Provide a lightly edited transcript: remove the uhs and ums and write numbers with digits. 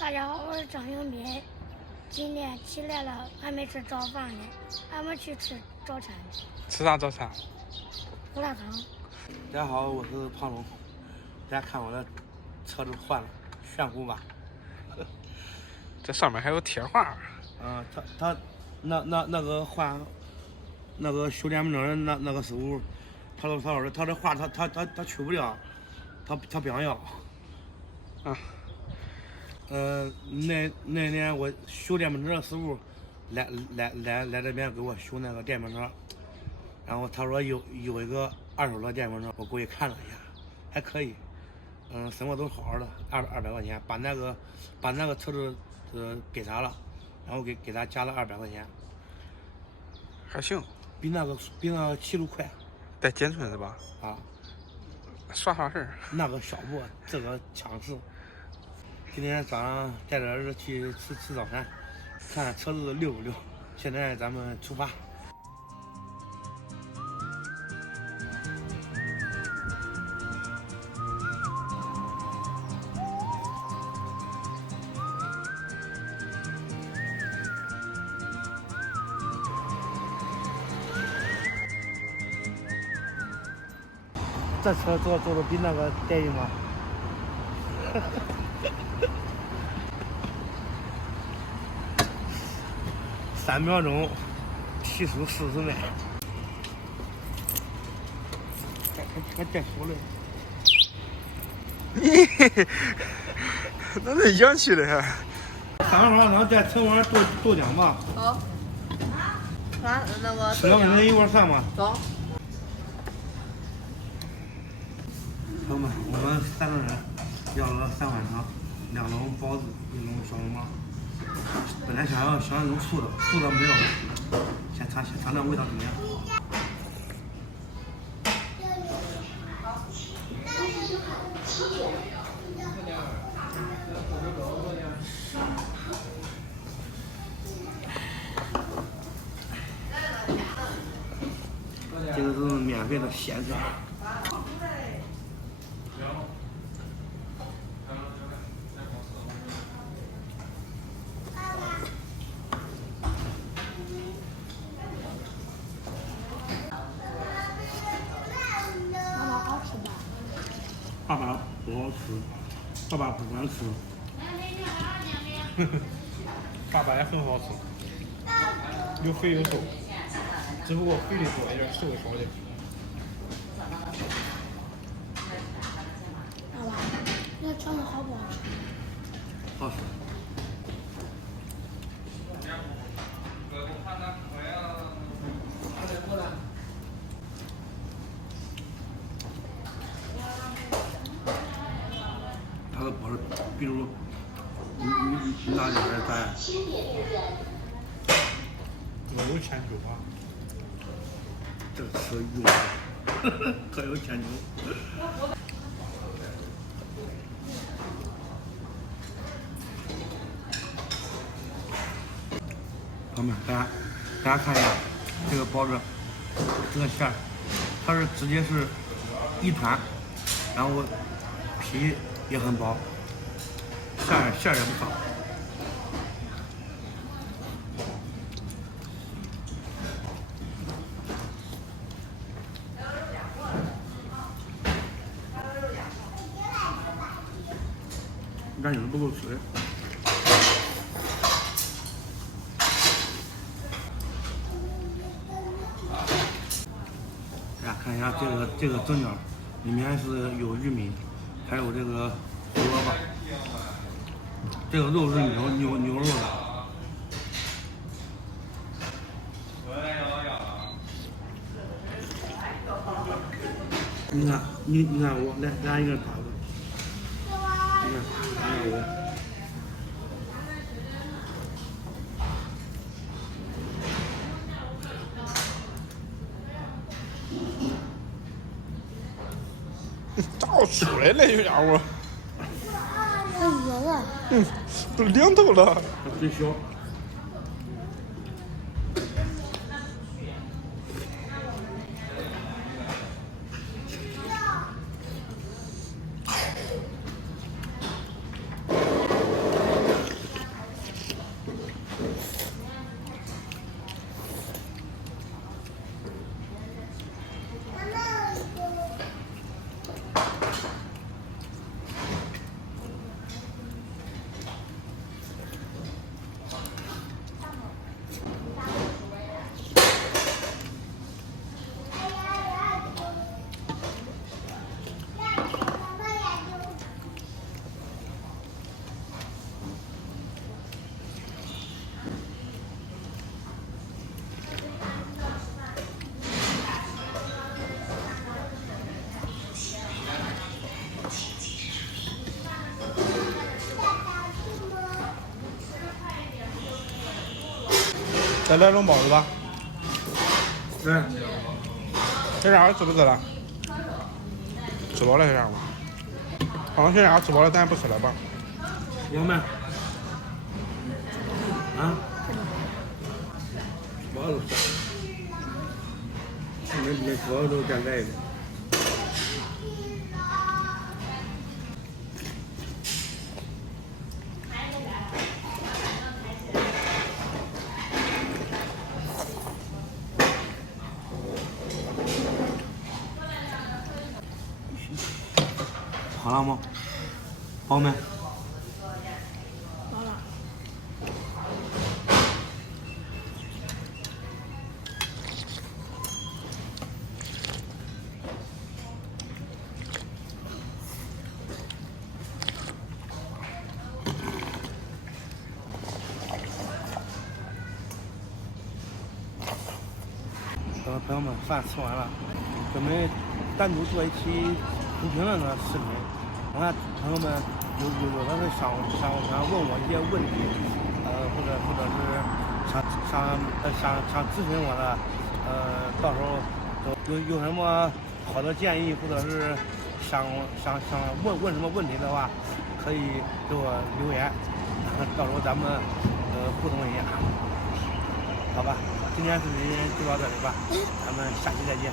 大家好，我是张永斌。今天起来了，还没吃早饭呢，俺们去吃早餐。吃啥早餐？胡辣汤。大家好，我是胖龙。大家看我的车子换了，炫酷吧？这上面还有贴画。他那个换那个修电瓶车的那个师傅，他说他这画他去不了，他不想要。那年我修电瓶车的师傅来这边给我修那个电瓶车，然后他说有一个二手的电瓶车，我过去看了一下，还可以，生活都好好的，200块钱，把那个车子给他了，然后给他加了200块钱，还行，比那个骑路快。在建村是吧？啊，耍啥事儿？那个小步，这个强势。今天早上带着儿子去吃早餐，看车子溜不溜。现在咱们出发。这车坐的比那个带劲吗？3秒钟，提速40迈，还带手嘞。那洋气的还。3号咱再盛碗豆浆吧。好。那个。吃了跟人一块上吧。走。朋友们，我们3个人要了3碗汤，2笼包子，1笼小笼包。本来想要一笼素的没有了，先尝尝味道怎么样？这个是免费的咸菜。爸爸不好吃，爸爸不敢吃。爸爸也很好吃，有肥有瘦，只不过肥的多一点，瘦的少点。爸爸，那肠子好不好吃？好吃。它的包是，比如你拿点儿咱。我有千秋啊。这个吃用可有千秋。朋友们，大家看一下这个包子，这个馅儿，它是直接是一团，然后皮也很薄，馅儿也不少。但有的不够水。大家看一下这个蒸饺，里面是有玉米，还有这个胡萝卜，这个肉是牛肉的。你看我来一个打子，你看我。倒出来了，这家伙。太热了。都凉透了。真香。再来笼包子吧。嗯，小鸭吃不吃了？吃饱了小鸭吗？好像小鸭吃饱了，咱也不吃了吧？要没？啊？饱了。没吃饱都再来一个。好了吗？饱没？好了。朋友们，饭吃完了，准备单独做一期读评论的视频。我看朋友们有的是想问我一些问题，或者是想咨询我的，到时候有什么好的建议，或者是想问什么问题的话，可以给我留言，到时候咱们互动一下，好吧？今天视频就到这里吧，咱们下期再见。